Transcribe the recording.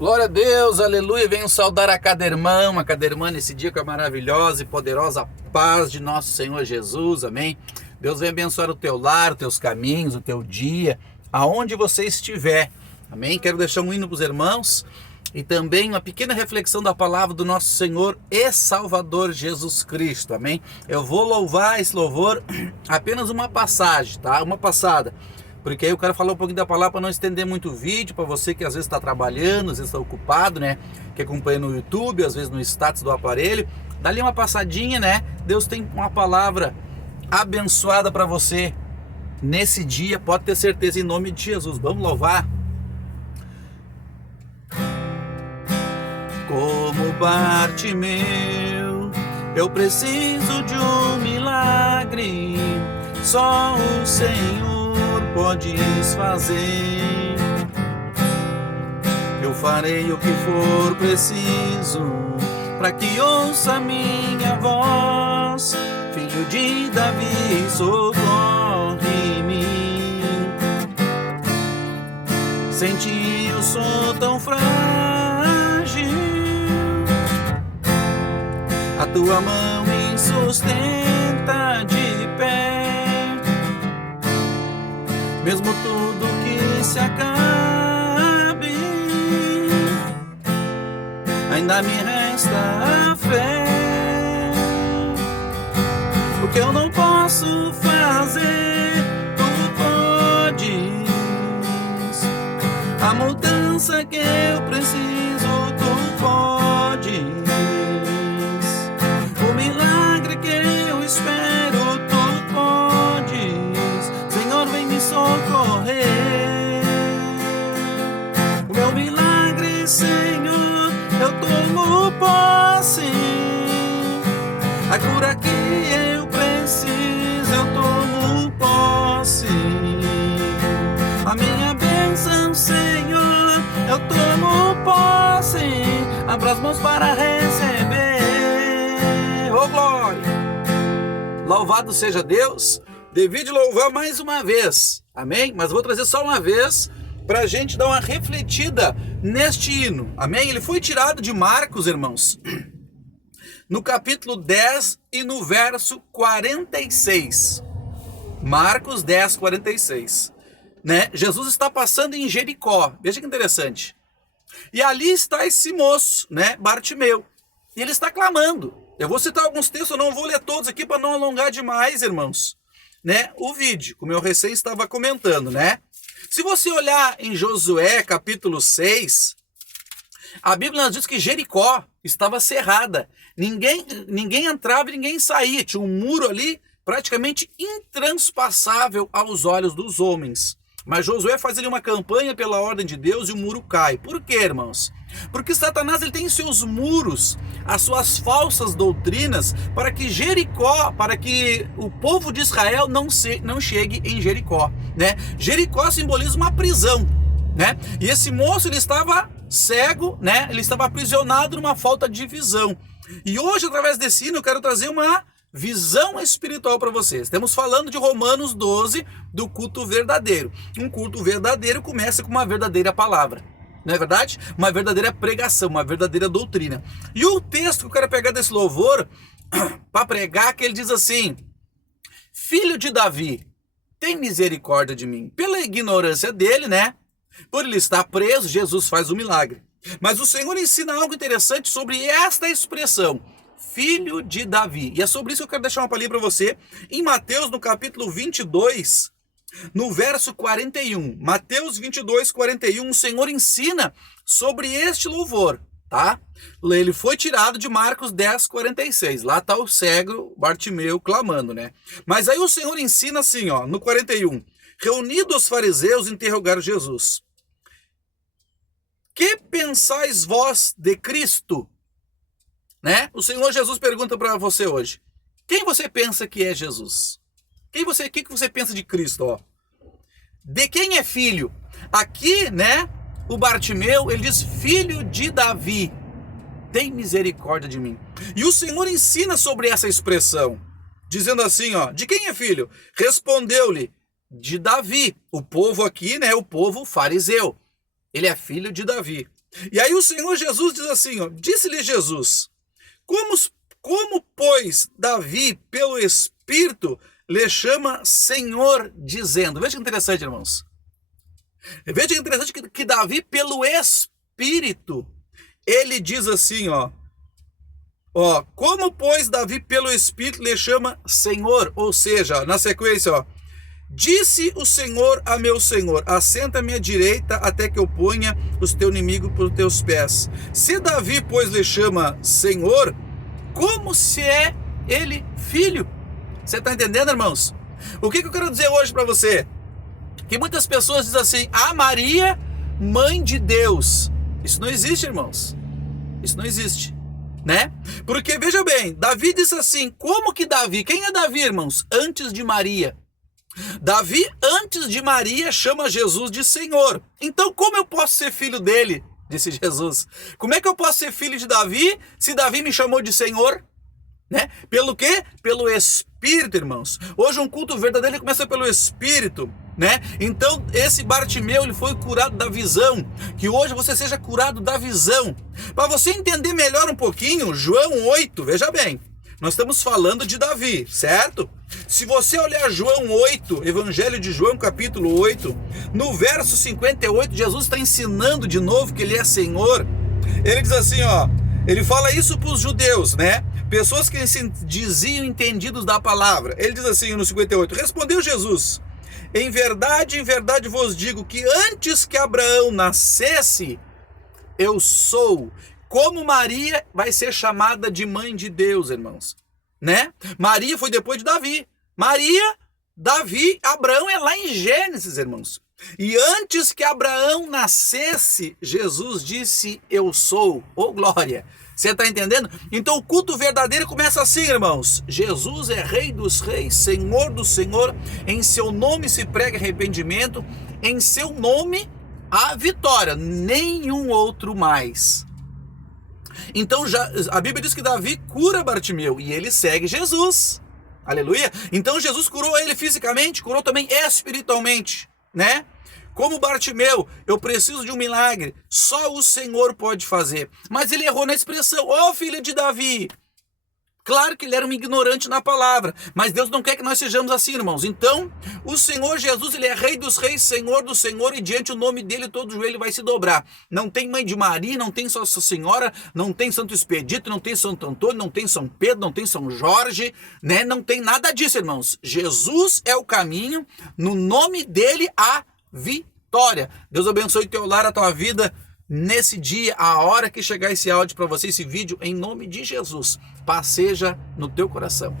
Glória a Deus, aleluia. Venho saudar a cada irmã nesse dia com a maravilhosa e poderosa paz de nosso Senhor Jesus, amém. Deus vem abençoar o teu lar, os teus caminhos, o teu dia, aonde você estiver, amém. Quero deixar um hino para os irmãos e também uma pequena reflexão da palavra do nosso Senhor e Salvador Jesus Cristo, amém. Eu vou louvar esse louvor apenas uma passagem, tá? Uma passada. Porque aí eu quero falar um pouquinho da palavra para não estender muito o vídeo, para você que às vezes está trabalhando, às vezes está ocupado, né? Que acompanha no YouTube, às vezes no status do aparelho. Dá ali uma passadinha, né? Deus tem uma palavra abençoada para você nesse dia, pode ter certeza, em nome de Jesus. Vamos louvar. Como Bartimeu, eu preciso de um milagre, só o Senhor podes fazer. Eu farei o que for preciso para que ouça minha voz. Filho de Davi, socorre-me. Sem ti eu sou tão frágil, a tua mão me sustenta de pé. Mesmo tudo que se acabe, ainda me resta a fé. O que eu não posso fazer, tu podes. A mudança que eu preciso, tu podes. O milagre que eu espero, tu podes. Senhor, vem me socorrer. O meu milagre, Senhor, eu tomo posse. A cura que eu preciso, eu tomo posse. A minha bênção, Senhor, eu tomo posse. Abra as mãos para receber. Oh, glória! Louvado seja Deus. Devi de louvar mais uma vez, amém? Mas vou trazer só uma vez para a gente dar uma refletida neste hino, amém? Ele foi tirado de Marcos, irmãos, no capítulo 10 e no verso 46. Marcos 10, 46. Né? Jesus está passando em Jericó, veja que interessante. E ali está esse moço, né? Bartimeu, e ele está clamando. Eu vou citar alguns textos, eu não vou ler todos aqui para não alongar demais, irmãos, né? O vídeo, como eu recém estava comentando, né? Se você olhar em Josué capítulo 6, a Bíblia nos diz que Jericó estava cerrada. Ninguém entrava e ninguém saía. Tinha um muro ali praticamente intranspassável aos olhos dos homens. Mas Josué faz ali uma campanha pela ordem de Deus e o muro cai. Por quê, irmãos? Porque Satanás ele tem seus muros, as suas falsas doutrinas, para que Jericó, para que o povo de Israel não chegue em Jericó, né? Jericó simboliza uma prisão, né? E esse moço ele estava cego, né? Ele estava aprisionado numa falta de visão. E hoje, através desse hino, eu quero trazer uma visão espiritual para vocês. Estamos falando de Romanos 12, do culto verdadeiro. Um culto verdadeiro começa com uma verdadeira palavra, não é verdade? Uma verdadeira pregação, uma verdadeira doutrina. E o texto que eu quero pegar desse louvor para pregar, que ele diz assim: Filho de Davi, tem misericórdia de mim. Pela ignorância dele, né? Por ele estar preso, Jesus faz o milagre. Mas o Senhor ensina algo interessante sobre esta expressão, Filho de Davi. E é sobre isso que eu quero deixar uma palhinha para você. Em Mateus, no capítulo 22, no verso 41. Mateus 22, 41, o Senhor ensina sobre este louvor, tá? Ele foi tirado de Marcos 10, 46. Lá está o cego Bartimeu clamando, né? Mas aí o Senhor ensina assim, ó, no 41. Reunidos os fariseus, interrogaram Jesus. Que pensais vós de Cristo? Né? O Senhor Jesus pergunta para você hoje: quem você pensa que é Jesus? O que você pensa de Cristo? Ó? De quem é filho? Aqui, né? O Bartimeu, ele diz: filho de Davi, tem misericórdia de mim. E o Senhor ensina sobre essa expressão, dizendo assim, ó: de quem é filho? Respondeu-lhe: de Davi. O povo aqui, né? O povo fariseu. Ele é filho de Davi. E aí o Senhor Jesus diz assim, ó, disse-lhe Jesus, como, pois, Davi, pelo Espírito, lhe chama Senhor, dizendo. Veja que interessante, irmãos. Veja que interessante que Davi, pelo Espírito, ele diz assim, ó, como, pois, Davi, pelo Espírito, lhe chama Senhor, ou seja, na sequência, ó, disse o Senhor a meu Senhor, assenta-me à direita até que eu ponha os teus inimigos por teus pés. Se Davi, pois, lhe chama Senhor, como se é ele filho? Você está entendendo, irmãos? O que eu quero dizer hoje para você? Que muitas pessoas dizem assim, Maria, mãe de Deus. Isso não existe, irmãos. Isso não existe, né? Porque, veja bem, Davi disse assim, como que Davi? Quem é Davi, irmãos? Antes de Maria. Davi, antes de Maria, chama Jesus de Senhor. Então, como eu posso ser filho dele? Disse Jesus. Como é que eu posso ser filho de Davi se Davi me chamou de Senhor? Né? Pelo quê? Pelo Espírito, irmãos. Hoje um culto verdadeiro começa pelo Espírito, né? Então esse Bartimeu, ele foi curado da visão. Que hoje você seja curado da visão. Para você entender melhor um pouquinho, João 8, veja bem. Nós estamos falando de Davi, certo? Se você olhar João 8, Evangelho de João, capítulo 8, no verso 58, Jesus está ensinando de novo que ele é Senhor. Ele diz assim, ó, ele fala isso para os judeus, né? Pessoas que se diziam entendidos da palavra. Ele diz assim no 58, respondeu Jesus, em verdade vos digo que antes que Abraão nascesse, eu sou. Como Maria vai ser chamada de mãe de Deus, irmãos, né? Maria foi depois de Davi. Maria, Davi, Abraão é lá em Gênesis, irmãos. E antes que Abraão nascesse, Jesus disse, eu sou. Ô, glória! Você está entendendo? Então o culto verdadeiro começa assim, irmãos. Jesus é Rei dos Reis, Senhor do Senhor. Em seu nome se prega arrependimento. Em seu nome há vitória. Nenhum outro mais. Então a Bíblia diz que Davi cura Bartimeu e ele segue Jesus. Aleluia. Então Jesus curou ele fisicamente, curou também espiritualmente, né? Como Bartimeu, eu preciso de um milagre, só o Senhor pode fazer. Mas ele errou na expressão, filho de Davi. Claro que ele era um ignorante na palavra, mas Deus não quer que nós sejamos assim, irmãos. Então, o Senhor Jesus, ele é Rei dos Reis, Senhor do Senhor, e diante o nome dele todo joelho vai se dobrar. Não tem mãe de Maria, não tem Nossa Senhora, não tem Santo Expedito, não tem Santo Antônio, não tem São Pedro, não tem São Jorge, né? Não tem nada disso, irmãos. Jesus é o caminho, no nome dele há vitória. Deus abençoe teu lar, a tua vida, nesse dia, a hora que chegar esse áudio para você, esse vídeo, em nome de Jesus, paz seja no teu coração.